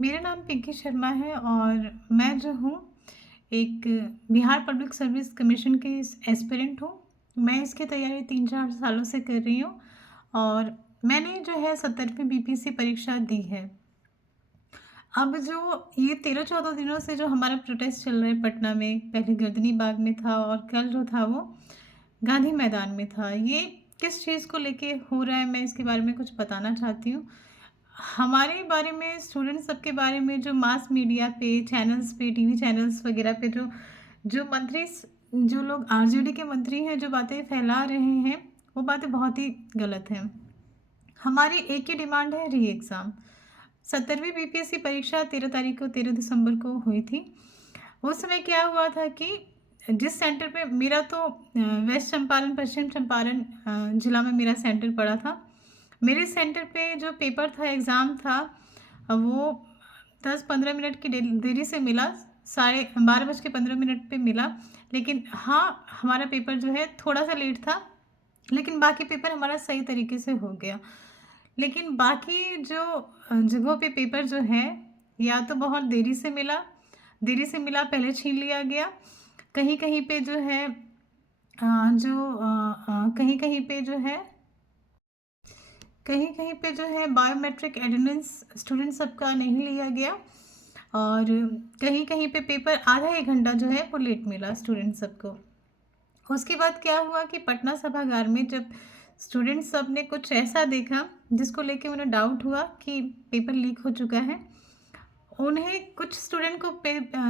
मेरा नाम पिंकी शर्मा है और मैं जो हूँ एक बिहार पब्लिक सर्विस कमीशन की एस्पिरेंट हूँ। मैं इसकी तैयारी 3-4 सालों से कर रही हूँ और मैंने जो है 17वीं बीपीएससी परीक्षा दी है। अब जो ये 13-14 दिनों से जो हमारा प्रोटेस्ट चल रहा है पटना में, पहले गर्दनी बाग में था और कल जो था वो गांधी मैदान में था। ये किस चीज़ को लेके हो रहा है, मैं इसके बारे में कुछ बताना चाहती हूँ। हमारे बारे में, स्टूडेंट्स सबके बारे में जो मास मीडिया पे, चैनल्स पे, टीवी चैनल्स वगैरह पे जो जो मंत्री जो लोग आरजेडी के मंत्री हैं, जो बातें फैला रहे हैं, वो बातें बहुत ही गलत हैं। हमारी एक ही डिमांड है, री एग्ज़ाम। 17वीं बीपीएससी परीक्षा 13 तारीख को, 13 दिसंबर को हुई थी। उस समय क्या हुआ था कि जिस सेंटर पे मेरा तो वेस्ट चंपारण, पश्चिम चंपारण जिला में मेरा सेंटर पड़ा था। मेरे सेंटर पे जो पेपर था, एग्ज़ाम था, वो 10-15 मिनट की देरी से मिला। 12:15 पे मिला। लेकिन हाँ, हमारा पेपर जो है थोड़ा सा लेट था, लेकिन बाकी पेपर हमारा सही तरीके से हो गया। लेकिन बाकी जो जगहों पे पेपर जो है, या तो बहुत देरी से मिला, पहले छीन लिया गया। कहीं-कहीं पे जो है कहीं-कहीं पे जो है कहीं-कहीं पे जो है बायोमेट्रिक अटेंडेंस स्टूडेंट सबका नहीं लिया गया और कहीं-कहीं पे पेपर आधा 1 घंटा जो है वो लेट मिला स्टूडेंट सबको। उसके बाद क्या हुआ कि पटना सभागार में जब स्टूडेंट सब ने कुछ ऐसा देखा जिसको लेके उन्हें डाउट हुआ कि पेपर लीक हो चुका है। उन्हें कुछ स्टूडेंट को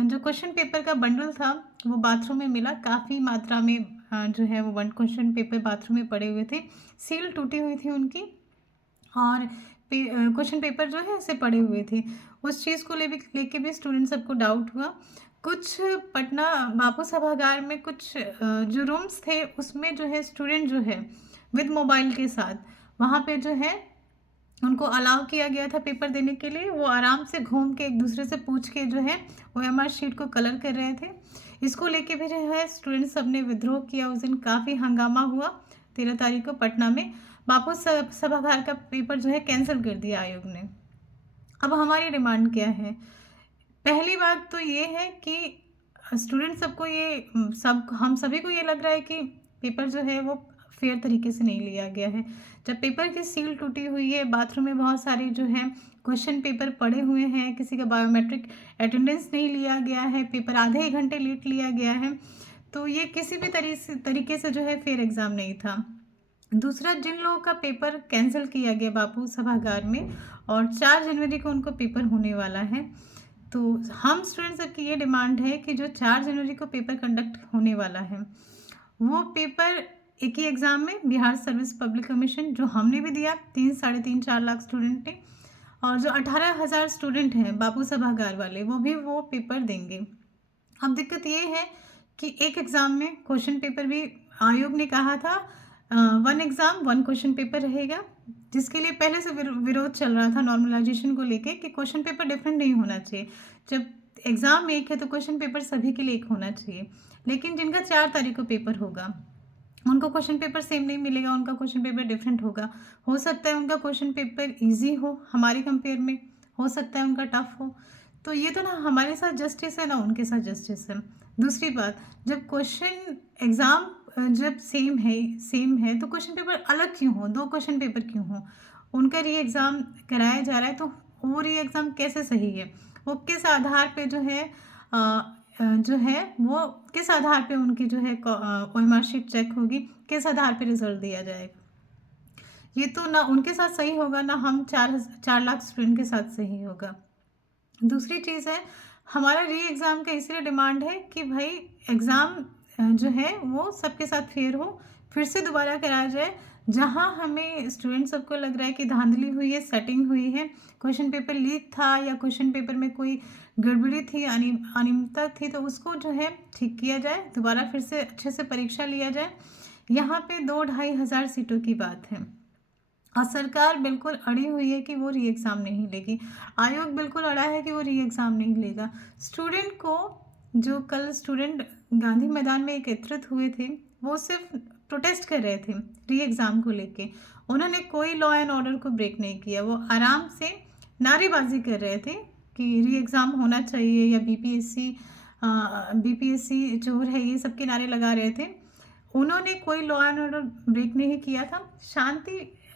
जो क्वेश्चन पेपर का बंडल था वो बाथरूम में मिला। काफ़ी मात्रा में जो है वो वन क्वेश्चन पेपर बाथरूम में पड़े हुए थे। सील टूटी हुई थी उनकी और क्वेश्चन पेपर जो है ऐसे पड़े हुए थे। उस चीज़ को लेके भी स्टूडेंट सबको डाउट हुआ। कुछ पटना बापू सभागार में कुछ जो रूम्स थे उसमें जो है स्टूडेंट जो है विद मोबाइल के साथ वहाँ पे जो है उनको अलाउ किया गया था पेपर देने के लिए। वो आराम से घूम के एक दूसरे से पूछ के जो है ओएमआर शीट को कलर कर रहे थे। इसको लेके भी जो है स्टूडेंट सब ने विद्रोह किया। उस दिन काफ़ी हंगामा हुआ। 13 तारीख को पटना में बापू सभागार का पेपर जो है कैंसिल कर दिया आयोग ने। अब हमारी डिमांड क्या है? पहली बात तो ये है कि स्टूडेंट सबको ये सब हम सभी को ये लग रहा है कि पेपर जो है वो फेयर तरीके से नहीं लिया गया है। जब पेपर की सील टूटी हुई है, बाथरूम में बहुत सारे जो है क्वेश्चन पेपर पड़े हुए हैं, किसी का बायोमेट्रिक अटेंडेंस नहीं लिया गया है, पेपर आधे 1 घंटे लेट लिया गया है, तो ये किसी भी तरीके से जो है फेयर एग्ज़ाम नहीं था। दूसरा, जिन लोगों का पेपर कैंसिल किया गया बापू सभागार में और 4 जनवरी को उनको पेपर होने वाला है, तो हम स्टूडेंट सबकी ये डिमांड है कि जो 4 जनवरी को पेपर कंडक्ट होने वाला है, वो पेपर एक ही एग्ज़ाम में बिहार सर्विस पब्लिक कमीशन जो हमने भी दिया, 3 साढ़े 3-4 लाख स्टूडेंट ने, और जो 18,000 स्टूडेंट हैं बापू सभागार वाले, वो भी वो पेपर देंगे। अब दिक्कत ये है कि एक एग्ज़ाम में क्वेश्चन पेपर भी आयोग ने कहा था 1 एग्ज़ाम 1 क्वेश्चन पेपर रहेगा, जिसके लिए पहले से विरोध चल रहा था नॉर्मलाइजेशन को लेके कि क्वेश्चन पेपर डिफरेंट नहीं होना चाहिए। जब एग्ज़ाम एक है तो क्वेश्चन पेपर सभी के लिए एक होना चाहिए। लेकिन जिनका 4 तारीख को पेपर होगा, उनको क्वेश्चन पेपर सेम नहीं मिलेगा, उनका क्वेश्चन पेपर डिफरेंट होगा। हो सकता है उनका क्वेश्चन पेपर ईज़ी हो हमारे कंपेयर में, हो सकता है उनका टफ हो। तो ये तो ना हमारे साथ जस्टिस है, ना उनके साथ जस्टिस है। दूसरी बात, जब क्वेश्चन एग्ज़ाम जब सेम है तो क्वेश्चन पेपर अलग क्यों हो? 2 क्वेश्चन पेपर क्यों हो? उनका री एग्ज़ाम कराया जा रहा है, तो वो री एग्ज़ाम कैसे सही है? वो किस आधार पे जो है जो है वो किस आधार पे उनकी जो है ओएमआर शीट चेक होगी, किस आधार पे रिज़ल्ट दिया जाएगा? ये तो ना उनके साथ सही होगा, ना हम 4 लाख स्टूडेंट के साथ सही होगा। दूसरी चीज़ है, हमारा री एग्ज़ाम का इसलिए डिमांड है कि भाई एग्ज़ाम जो है वो सबके साथ फेयर हो, फिर से दोबारा कराया जाए। जहाँ हमें स्टूडेंट सबको लग रहा है कि धांधली हुई है, सेटिंग हुई है, क्वेश्चन पेपर लीक था या क्वेश्चन पेपर में कोई गड़बड़ी थी, अनियमितता थी, तो उसको जो है ठीक किया जाए, दोबारा फिर से अच्छे से परीक्षा लिया जाए। यहाँ पे 2-2.5 हज़ार सीटों की बात है और सरकार बिल्कुल अड़ी हुई है कि वो री एग्ज़ाम नहीं लेगी। आयोग बिल्कुल अड़ा है कि वो री एग्ज़ाम नहीं लेगा। स्टूडेंट को, जो कल स्टूडेंट गांधी मैदान में एकत्रित हुए थे, वो सिर्फ प्रोटेस्ट कर रहे थे री एग्ज़ाम को लेके। उन्होंने कोई लॉ एंड ऑर्डर को ब्रेक नहीं किया। वो आराम से नारेबाजी कर रहे थे कि री एग्ज़ाम होना चाहिए या बीपीएससी चोर है, ये सब के नारे लगा रहे थे। उन्होंने कोई लॉ एंड ऑर्डर ब्रेक नहीं किया था,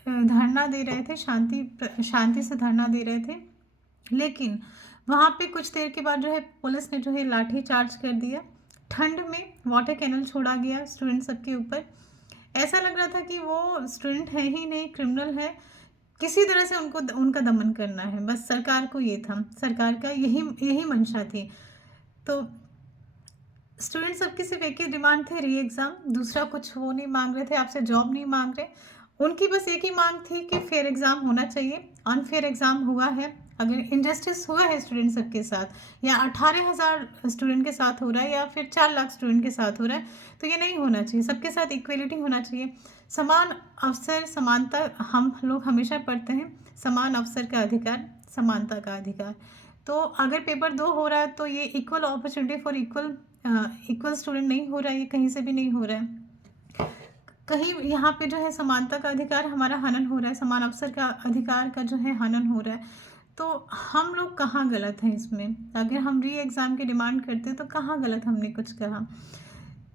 धरना दे रहे थे, शांति से धरना दे रहे थे। लेकिन वहाँ पे कुछ देर के बाद जो है पुलिस ने जो है लाठी चार्ज कर दिया। ठंड में वाटर कैनल छोड़ा गया स्टूडेंट सबके ऊपर। ऐसा लग रहा था कि वो स्टूडेंट है ही नहीं, क्रिमिनल है, किसी तरह से उनका दमन करना है। बस सरकार को ये था, सरकार का यही मंशा थी। तो स्टूडेंट सबकी सिर्फ एक ही डिमांड थे, री एग्ज़ाम। दूसरा कुछ वो नहीं मांग रहे थे, आपसे जॉब नहीं मांग रहे। उनकी बस एक ही मांग थी कि फेयर एग्ज़ाम होना चाहिए। अनफेयर एग्ज़ाम हुआ है, अगर इनजस्टिस हुआ है स्टूडेंट सबके साथ, या 18,000 स्टूडेंट के साथ हो रहा है या फिर 4 लाख स्टूडेंट के साथ हो रहा है, तो ये नहीं होना चाहिए। सबके साथ इक्वलिटी होना चाहिए, समान अवसर, समानता। हम लोग हमेशा पढ़ते हैं, समान अवसर का अधिकार, समानता का अधिकार। तो अगर पेपर 2 हो रहा है तो ये equal opportunity for equal student नहीं हो रहा है, ये कहीं से भी नहीं हो रहा है। कहीं यहाँ पे जो है समानता का अधिकार हमारा हनन हो रहा है, समान अवसर का अधिकार का जो है हनन हो रहा है। तो हम लोग कहाँ गलत हैं इसमें? अगर हम री एग्ज़ाम की डिमांड करते हैं तो कहाँ गलत हमने कुछ कहा?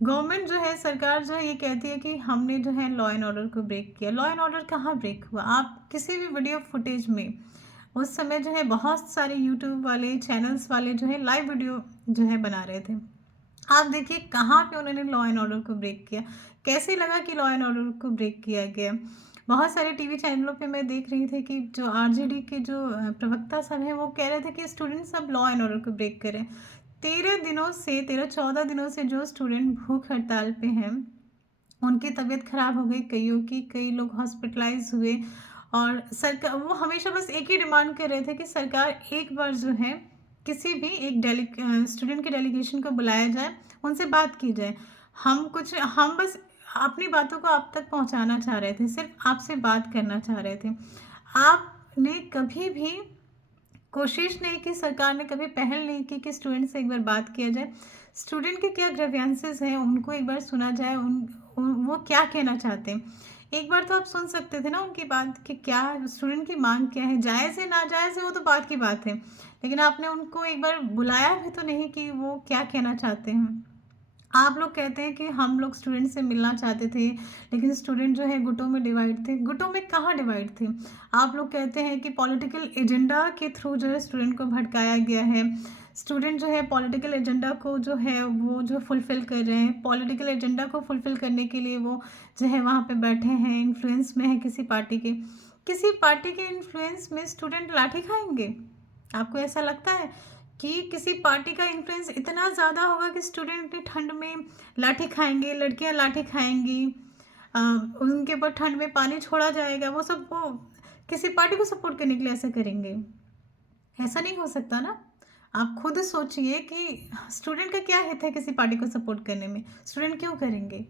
गवर्नमेंट जो है, सरकार जो है, ये कहती है कि हमने जो है लॉ एंड ऑर्डर को ब्रेक किया। लॉ एंड ऑर्डर कहाँ ब्रेक हुआ? आप किसी भी वीडियो फुटेज में उस समय जो है बहुत सारे यूट्यूब वाले चैनल्स वाले जो है लाइव वीडियो जो है बना रहे थे। आप देखिए कहाँ पे उन्होंने लॉ एंड ऑर्डर को ब्रेक किया, कैसे लगा कि लॉ एंड ऑर्डर को ब्रेक किया गया। बहुत सारे टीवी चैनलों पे मैं देख रही थी कि जो आरजेडी के जो प्रवक्ता सब हैं वो कह रहे थे कि स्टूडेंट सब लॉ एंड ऑर्डर को ब्रेक करें। 13 14 दिनों से जो स्टूडेंट भूख हड़ताल पे हैं, उनकी तबीयत खराब हो गई, कई लोग हॉस्पिटलाइज हुए। और सरकार, वो हमेशा बस एक ही डिमांड कर रहे थे कि सरकार एक बार जो है किसी भी एक स्टूडेंट के डेलीगेशन को बुलाया जाए, उनसे बात की जाए। हम बस अपनी बातों को आप तक पहुंचाना चाह रहे थे, सिर्फ आपसे बात करना चाह रहे थे। आपने कभी भी कोशिश नहीं की, सरकार ने कभी पहल नहीं की कि स्टूडेंट से एक बार बात किया जाए, स्टूडेंट के क्या ग्रीवेंसेस हैं उनको एक बार सुना जाए, वो क्या कहना चाहते हैं। एक बार तो आप सुन सकते थे ना उनकी बात कि क्या स्टूडेंट की मांग क्या है, जायज़ है नाजायज़ है वो तो बात की बात है, लेकिन आपने उनको एक बार बुलाया भी तो नहीं कि वो क्या कहना चाहते हैं। आप लोग कहते हैं कि हम लोग स्टूडेंट से मिलना चाहते थे, लेकिन स्टूडेंट जो है गुटों में डिवाइड थे। गुटों में कहाँ डिवाइड थे? आप लोग कहते हैं कि पॉलिटिकल एजेंडा के थ्रू जो है स्टूडेंट को भटकाया गया है। स्टूडेंट जो है पॉलिटिकल एजेंडा को जो है वो जो फुलफ़िल कर रहे हैं, पॉलिटिकल एजेंडा को फुलफ़िल करने के लिए वो जो है वहाँ पे बैठे हैं, इन्फ्लुएंस में है किसी पार्टी के इन्फ्लुएंस में स्टूडेंट लाठी खाएँगे? आपको ऐसा लगता है कि किसी पार्टी का इन्फ्लुएंस इतना ज़्यादा होगा कि स्टूडेंट इतनी ठंड में लाठी खाएंगे, लड़कियां लाठी खाएंगी, उनके ऊपर ठंड में पानी छोड़ा जाएगा, वो किसी पार्टी को सपोर्ट करने के लिए ऐसा करेंगे? ऐसा नहीं हो सकता ना। आप खुद सोचिए कि स्टूडेंट का क्या हित है किसी पार्टी को सपोर्ट करने में? स्टूडेंट क्यों करेंगे?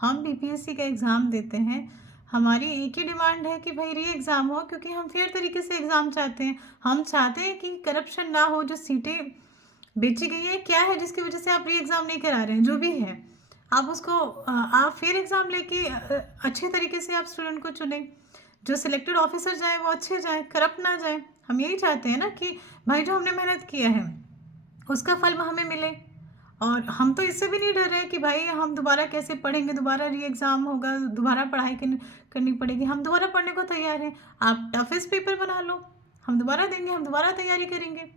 हम बीपीएससी का एग्ज़ाम देते हैं, हमारी एक ही डिमांड है कि भाई री एग्ज़ाम हो, क्योंकि हम फेयर तरीके से एग्ज़ाम चाहते हैं। हम चाहते हैं कि करप्शन ना हो, जो सीटें बेची गई है क्या है जिसकी वजह से आप री एग्ज़ाम नहीं करा रहे हैं, जो भी है आप उसको आप फेयर एग्ज़ाम लेके अच्छे तरीके से आप स्टूडेंट को चुनें, जो सिलेक्टेड ऑफिसर जाए वो अच्छे जाए, करप्ट ना जाए। हम यही चाहते हैं ना कि भाई जो हमने मेहनत किया है उसका फल हमें मिले। और हम तो इससे भी नहीं डर रहे हैं कि भाई हम दोबारा कैसे पढ़ेंगे, दोबारा री एग्ज़ाम होगा, दोबारा पढ़ाई करनी पड़ेगी। हम दोबारा पढ़ने को तैयार हैं, आप टफेस्ट पेपर बना लो, हम दोबारा देंगे, हम दोबारा तैयारी करेंगे।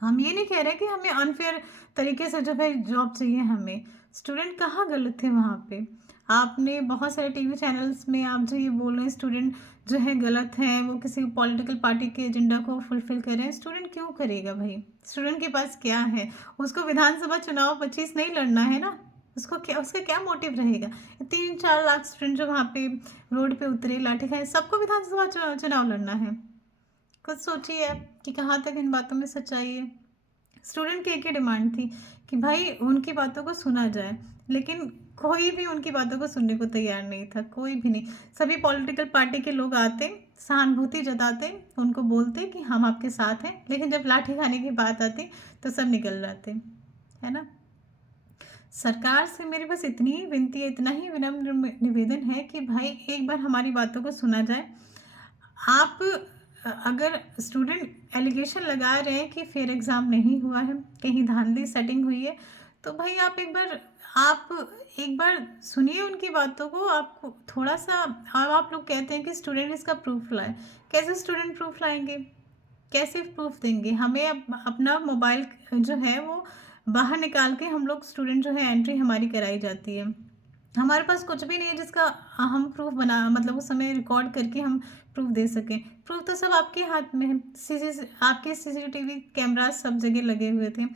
हम ये नहीं कह रहे कि हमें अनफेयर तरीके से जो है जॉब चाहिए हमें। स्टूडेंट कहाँ गलत थे वहाँ पे? आपने बहुत सारे टीवी चैनल्स में आप जो ये बोल रहे हैं स्टूडेंट जो है गलत हैं, वो किसी पॉलिटिकल पार्टी के एजेंडा को फुलफिल कर रहे हैं। स्टूडेंट क्यों करेगा भाई? स्टूडेंट के पास क्या है? उसको विधानसभा चुनाव 25 नहीं लड़ना है ना, उसका क्या मोटिव रहेगा? 3-4 लाख स्टूडेंट जो वहाँ पे रोड पे उतरे, लाठी खाए, सबको विधानसभा चुनाव लड़ना है? खुद सोचिए आप कि कहाँ तक इन बातों में सच्चाई है। स्टूडेंट की एक ही डिमांड थी कि भाई उनकी बातों को सुना जाए, लेकिन कोई भी उनकी बातों को सुनने को तैयार नहीं था, कोई भी नहीं। सभी पॉलिटिकल पार्टी के लोग आते, सहानुभूति जताते, उनको बोलते कि हम आपके साथ हैं, लेकिन जब लाठी खाने की बात आती तो सब निकल जाते, है ना। सरकार से मेरी बस इतनी ही विनती है, इतना ही विनम्र निवेदन है कि भाई एक बार हमारी बातों को सुना जाए। आप अगर स्टूडेंट एलिगेशन लगा रहे हैं कि फेयर एग्ज़ाम नहीं हुआ है, कहीं धांधली सेटिंग हुई है, तो भाई आप एक बार सुनिए उनकी बातों को। आपको थोड़ा-सा, अब आप लोग कहते हैं कि स्टूडेंट इसका प्रूफ़ लाए। कैसे स्टूडेंट प्रूफ़ लाएँगे? कैसे प्रूफ़ देंगे? हमें अपना मोबाइल जो है वो बाहर निकाल के हम लोग स्टूडेंट जो है एंट्री हमारी कराई जाती है। हमारे पास कुछ भी नहीं है जिसका हम प्रूफ़ बना मतलब उस समय रिकॉर्ड करके हम प्रूफ़ दे सकें। प्रूफ़ तो सब आपके हाथ में है। आपके सीसीटीवी कैमराज़ सब जगह लगे हुए थे।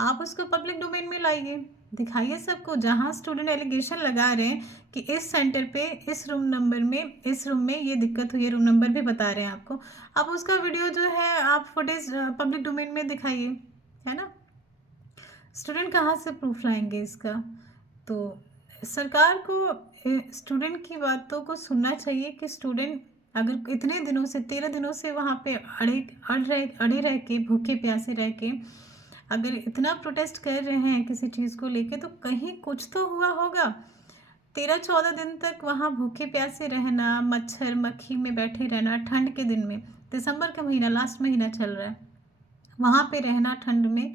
आप उसको पब्लिक डोमेन में लाइए, दिखाइए सबको। जहाँ स्टूडेंट एलिगेशन लगा रहे हैं कि इस सेंटर पे, इस रूम में ये दिक्कत हुई है, रूम नंबर भी बता रहे हैं आपको। आप उसका वीडियो जो है आप फुटेज पब्लिक डोमेन में दिखाइए, है ना? स्टूडेंट कहाँ से प्रूफ लाएंगे इसका? तो सरकार को स्टूडेंट की बातों को सुनना चाहिए कि स्टूडेंट अगर इतने दिनों से 13 दिनों से वहाँ पे अड़े रह के, भूखे प्यासे रह के अगर इतना प्रोटेस्ट कर रहे हैं किसी चीज़ को लेके, तो कहीं कुछ तो हुआ होगा। 13-14 दिन तक वहाँ भूखे प्यासे रहना, मच्छर मक्खी में बैठे रहना, ठंड के दिन में, दिसंबर का महीना, लास्ट महीना चल रहा है, वहाँ पे रहना ठंड में,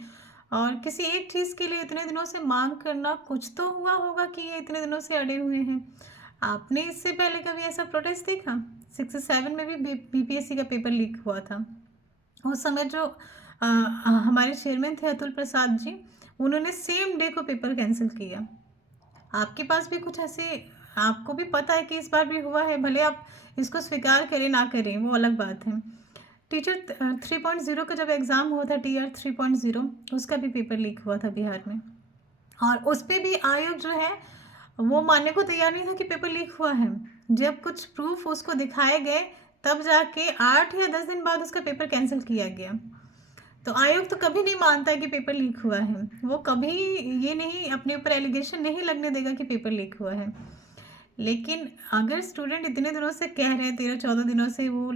और किसी एक चीज़ के लिए इतने दिनों से मांग करना, कुछ तो हुआ होगा कि ये इतने दिनों से अड़े हुए हैं। आपने इससे पहले कभी ऐसा प्रोटेस्ट देखा? 67 में भी बीपीएससी का पेपर लीक हुआ था। उस समय जो हमारे चेयरमैन थे अतुल प्रसाद जी, उन्होंने सेम डे को पेपर कैंसिल किया। आपके पास भी कुछ ऐसे, आपको भी पता है कि इस बार भी हुआ है, भले आप इसको स्वीकार करें ना करें वो अलग बात है। टीचर 3.0 का जब एग्ज़ाम हुआ था, टीआर 3.0, उसका भी पेपर लीक हुआ था बिहार में, और उस पे भी आयोग जो है वो मानने को तैयार नहीं था कि पेपर लीक हुआ है। जब कुछ प्रूफ उसको दिखाए गए तब जाके 8 या 10 दिन बाद उसका पेपर कैंसिल किया गया। तो आयोग तो कभी नहीं मानता है कि पेपर लीक हुआ है। वो कभी ये नहीं, अपने ऊपर एलिगेशन नहीं लगने देगा कि पेपर लीक हुआ है। लेकिन अगर स्टूडेंट इतने दिनों से कह रहे हैं, 13-14 दिनों से वो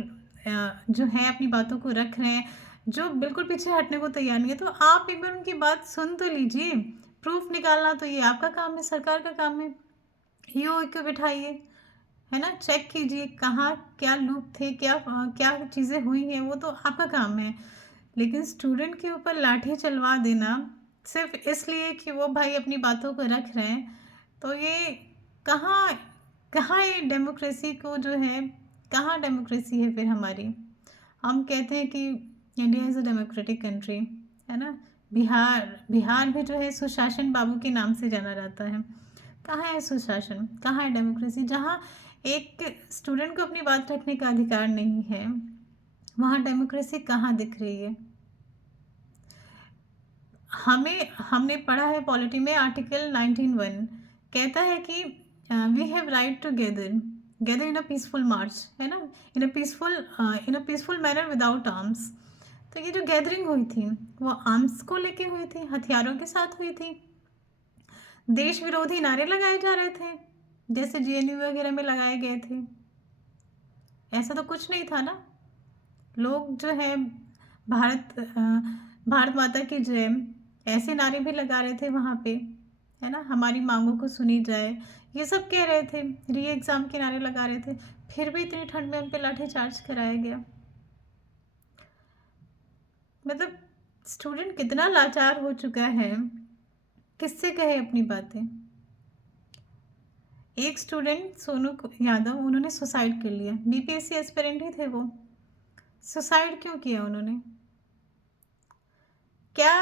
जो है अपनी बातों को रख रहे हैं, जो बिल्कुल पीछे हटने को तैयार नहीं है, तो आप एक बार उनकी बात सुन तो लीजिए। प्रूफ निकालना तो ये आपका काम है, सरकार का काम है। ईओ को बिठाइए, है ना? चेक कीजिए कहाँ क्या लूप थे, क्या चीज़ें हुई हैं, वो तो आपका काम है। लेकिन स्टूडेंट के ऊपर लाठी चलवा देना सिर्फ इसलिए कि वो भाई अपनी बातों को रख रहे हैं, तो ये कहाँ कहाँ ये डेमोक्रेसी को जो है, कहाँ डेमोक्रेसी है फिर हमारी? हम कहते हैं कि India is a democratic country, है ना? बिहार भी जो है सुशासन बाबू के नाम से जाना जाता है। कहाँ है सुशासन, कहाँ है डेमोक्रेसी? जहाँ एक स्टूडेंट को अपनी बात रखने का अधिकार नहीं है, वहाँ डेमोक्रेसी कहाँ दिख रही है? हमने पढ़ा है पॉलिटी में, आर्टिकल 19(1) कहता है कि we have right to gather in a peaceful march, है ना? In a peaceful manner without arms. तो ये जो गैदरिंग हुई थी वो आर्म्स को लेके हुई थी, हथियारों के साथ हुई थी। देश विरोधी नारे लगाए जा रहे थे, जैसे जेएनयू वगैरह में लगाए गए थे। ऐसा तो कुछ नहीं था ना। लोग जो है भारत माता की जय, ऐसे नारे भी लगा रहे थे वहाँ पे, है ना? हमारी मांगों को सुनी जाए, ये सब कह रहे थे, री एग्ज़ाम के नारे लगा रहे थे। फिर भी इतनी ठंड में उन पे लाठीचार्ज कराया गया। मतलब स्टूडेंट कितना लाचार हो चुका है, किससे कहे अपनी बातें? एक स्टूडेंट सोनू यादव, उन्होंने सुसाइड कर लिया। बीपीएससी एस्पिरेंट ही थे वो। सुसाइड क्यों किया उन्होंने? क्या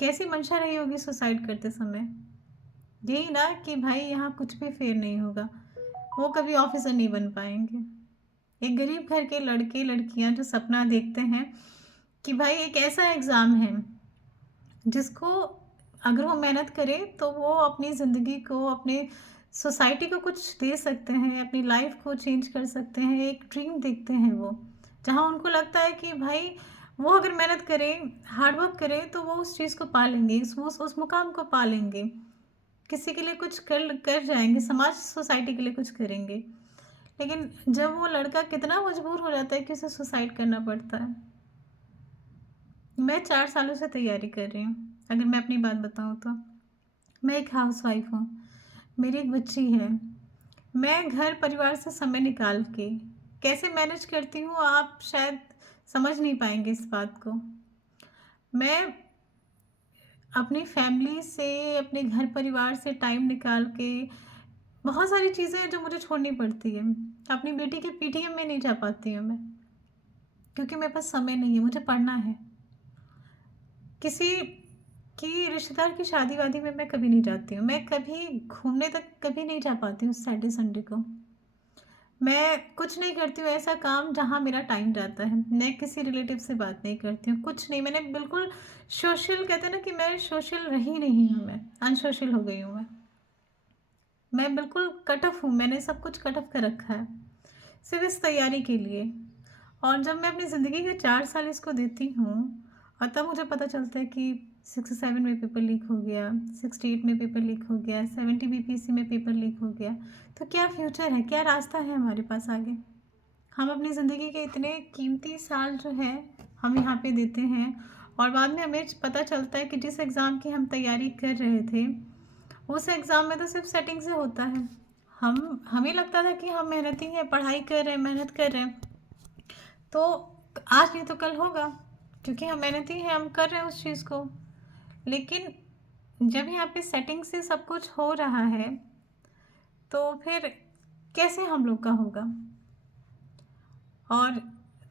कैसी मंशा रही होगी सुसाइड करते समय? यही ना कि भाई यहाँ कुछ भी फेयर नहीं होगा, वो कभी ऑफिसर नहीं बन पाएंगे। एक गरीब घर के लड़के लड़कियां जो सपना देखते हैं कि भाई एक ऐसा एग्ज़ाम है जिसको अगर वो मेहनत करे तो वो अपनी ज़िंदगी को, अपने सोसाइटी को कुछ दे सकते हैं, अपनी लाइफ को चेंज कर सकते हैं। एक ड्रीम देखते हैं वो, जहाँ उनको लगता है कि भाई वो अगर मेहनत करें, हार्ड वर्क करें, तो वो उस चीज़ को पा लेंगे, उस मुकाम को पा लेंगे, किसी के लिए कुछ कर जाएंगे, समाज सोसाइटी के लिए कुछ करेंगे। लेकिन जब वो लड़का कितना मजबूर हो जाता है कि उसे सुसाइड करना पड़ता है। मैं 4 सालों से तैयारी कर रही हूँ, अगर मैं अपनी बात बताऊँ तो। मैं एक हाउसवाइफ हूँ, मेरी एक बच्ची है। मैं घर परिवार से समय निकाल के कैसे मैनेज करती हूँ, आप शायद समझ नहीं पाएंगे इस बात को। मैं अपनी फैमिली से, अपने घर परिवार से टाइम निकाल के बहुत सारी चीज़ें हैं जो मुझे छोड़नी पड़ती है। अपनी बेटी के पीटीएम में नहीं जा पाती हूँ मैं, क्योंकि मेरे पास समय नहीं है, मुझे पढ़ना है। किसी की रिश्तेदार की शादी वादी में मैं कभी नहीं जाती हूँ। मैं कभी घूमने तक कभी नहीं जा पाती हूँ सैटरडे संडे को। मैं कुछ नहीं करती हूँ ऐसा काम जहाँ मेरा टाइम जाता है। मैं किसी रिलेटिव से बात नहीं करती हूँ, कुछ नहीं। मैंने बिल्कुल सोशल, कहते हैं ना कि मैं सोशल रही नहीं हूँ, मैं अनसोशल हो गई हूँ। मैं बिल्कुल कट ऑफ हूँ, मैंने सब कुछ कट ऑफ कर रखा है सिर्फ इस तैयारी के लिए। और जब मैं अपनी ज़िंदगी के 4 साल इसको देती हूँ और तब मुझे पता चलता है कि 67 में पेपर लीक हो गया, 68 में पेपर लीक हो गया, 70 बीपीएससी में पेपर लीक हो गया, तो क्या फ्यूचर है, क्या रास्ता है हमारे पास आगे। हम अपनी ज़िंदगी के इतने कीमती साल जो है हम यहाँ पे देते हैं, और बाद में हमें पता चलता है कि जिस एग्ज़ाम की हम तैयारी कर रहे थे उस एग्ज़ाम में तो सिर्फ सेटिंग से होता है। हमें लगता था कि हम मेहनती हैं, पढ़ाई कर रहे हैं, मेहनत कर रहे हैं, तो आज नहीं तो कल होगा, क्योंकि हम मेहनती हैं, हम कर रहे हैं उस चीज़ को। लेकिन जब यहाँ पे सेटिंग से सब कुछ हो रहा है तो फिर कैसे हम लोग का होगा। और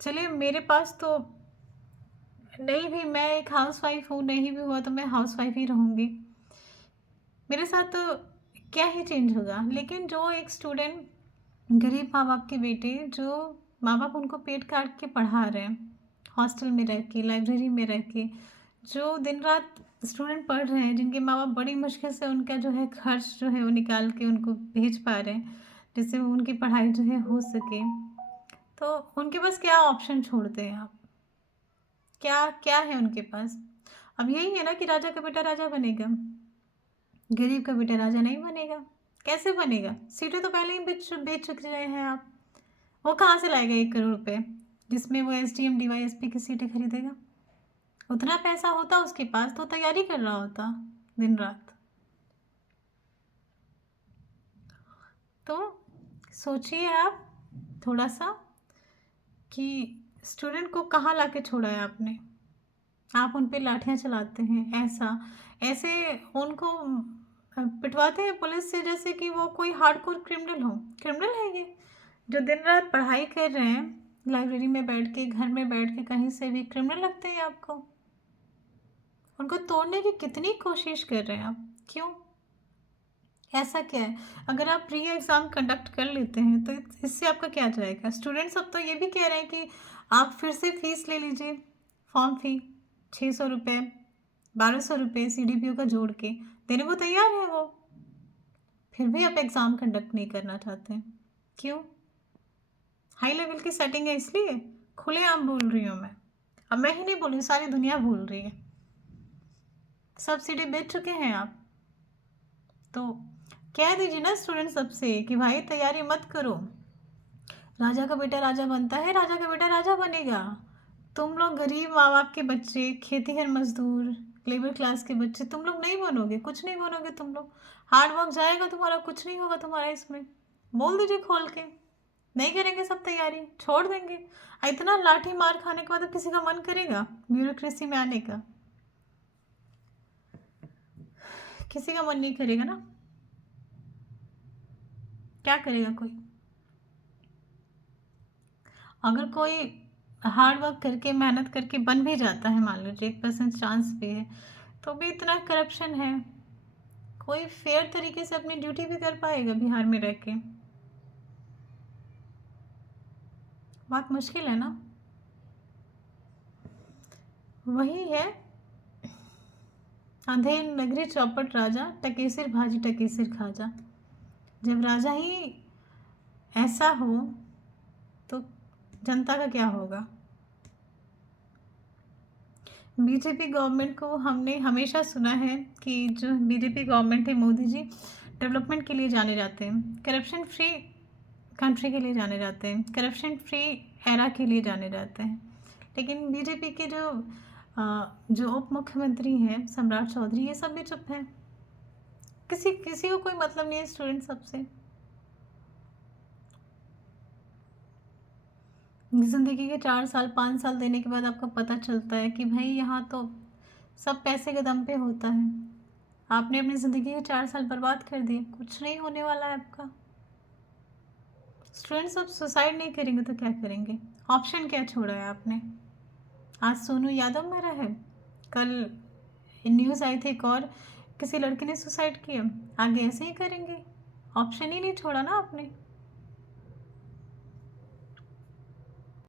चलिए, मेरे पास तो नहीं भी, मैं एक हाउसवाइफ हूँ, नहीं भी हुआ तो मैं हाउसवाइफ ही रहूँगी, मेरे साथ तो क्या ही चेंज होगा। लेकिन जो एक स्टूडेंट, गरीब माँ बाप के बेटे, जो माँ बाप उनको पेट काट के पढ़ा रहे हैं, हॉस्टल में रह के, लाइब्रेरी में रह के, जो दिन रात स्टूडेंट पढ़ रहे हैं, जिनके माँ बाप बड़ी मुश्किल से उनका जो है खर्च जो है वो निकाल के उनको भेज पा रहे हैं, जिससे उनकी पढ़ाई जो है हो सके, तो उनके पास क्या ऑप्शन छोड़ते हैं आप, क्या क्या है उनके पास। अब यही है ना कि राजा का बेटा राजा बनेगा, गरीब का बेटा राजा नहीं बनेगा। कैसे बनेगा, सीटें तो पहले ही बेच चुके हैं आप। वो कहाँ से लाएगा 1 करोड़ रुपए जिसमें वो एसडीएम डीवाईएसपी की सीटें खरीदेगा। उतना पैसा होता उसके पास तो तैयारी कर रहा होता दिन रात। तो सोचिए आप थोड़ा सा कि स्टूडेंट को कहाँ लाके छोड़ा है आपने। आप उन पे लाठियाँ चलाते हैं, ऐसे उनको पिटवाते हैं पुलिस से जैसे कि वो कोई हार्डकोर क्रिमिनल हो। क्रिमिनल है ये, जो दिन रात पढ़ाई कर रहे हैं, लाइब्रेरी में बैठ के, घर में बैठ के, कहीं से भी क्रिमिनल लगते हैं आपको। उनको तोड़ने की कितनी कोशिश कर रहे हैं आप, क्यों, ऐसा क्या है। अगर आप प्री एग्ज़ाम कंडक्ट कर लेते हैं तो इससे आपका क्या जाएगा। स्टूडेंट्स अब तो ये भी कह रहे हैं कि आप फिर से फीस ले लीजिए, फॉर्म फी 600 रुपये, 1200 रुपये CDPO का जोड़ के देने को तैयार है वो। फिर भी आप एग्ज़ाम कंडक्ट नहीं करना चाहते हैं, क्यों। हाई लेवल की सेटिंग है इसलिए। खुलेआम बोल रही हूँ मैं, अब मैं ही नहीं बोल रही, सारी दुनिया बोल रही है। सब्सिडी बेच चुके हैं आप, तो कह दीजिए ना स्टूडेंट सबसे कि भाई तैयारी मत करो। राजा का बेटा राजा बनता है, राजा का बेटा राजा बनेगा। तुम लोग गरीब माँ बाप के बच्चे, खेतीहर मजदूर, लेबर क्लास के बच्चे, तुम लोग नहीं बनोगे, कुछ नहीं बनोगे तुम लोग। हार्ड वर्क जाएगा तुम्हारा, कुछ नहीं होगा तुम्हारा इसमें। बोल दीजिए खोल के, नहीं करेंगे सब तैयारी, छोड़ देंगे। इतना लाठी मार खाने के बाद अब किसी का मन करेगा ब्यूरोक्रेसी में आने का। किसी का मन नहीं करेगा ना, क्या करेगा कोई। अगर कोई हार्ड वर्क करके, मेहनत करके बन भी जाता है, मान लीजिए 1% चांस भी है, तो भी इतना करप्शन है, कोई फेयर तरीके से अपनी ड्यूटी भी कर पाएगा बिहार में रह के। बहुत मुश्किल है ना। वही है, अंधेर नगरी चौपट राजा, टकेसर भाजी टकेसर खाजा। जब राजा ही ऐसा हो तो जनता का क्या होगा। बीजेपी गवर्नमेंट को हमने हमेशा सुना है कि जो बीजेपी गवर्नमेंट है, मोदी जी डेवलपमेंट के लिए जाने जाते हैं, करप्शन फ्री कंट्री के लिए जाने जाते हैं, करप्शन फ्री एरा के लिए जाने जाते हैं। लेकिन बीजेपी के जो उप मुख्यमंत्री हैं सम्राट चौधरी, ये सब भी चुप हैं। किसी किसी को कोई मतलब नहीं है स्टूडेंट सबसे। ज़िंदगी के 4 साल 5 साल देने के बाद आपको पता चलता है कि भाई यहाँ तो सब पैसे के दम पे होता है। आपने अपनी ज़िंदगी के 4 साल बर्बाद कर दिए, कुछ नहीं होने वाला है आपका। स्टूडेंट्स अब सुसाइड नहीं करेंगे तो क्या करेंगे? ऑप्शन क्या छोड़ा है आपने? आज सोनू यादव मरा है, कल न्यूज़ आई थी एक और किसी लड़के ने सुसाइड किया, आगे ऐसे ही करेंगे। ऑप्शन ही नहीं छोड़ा ना आपने।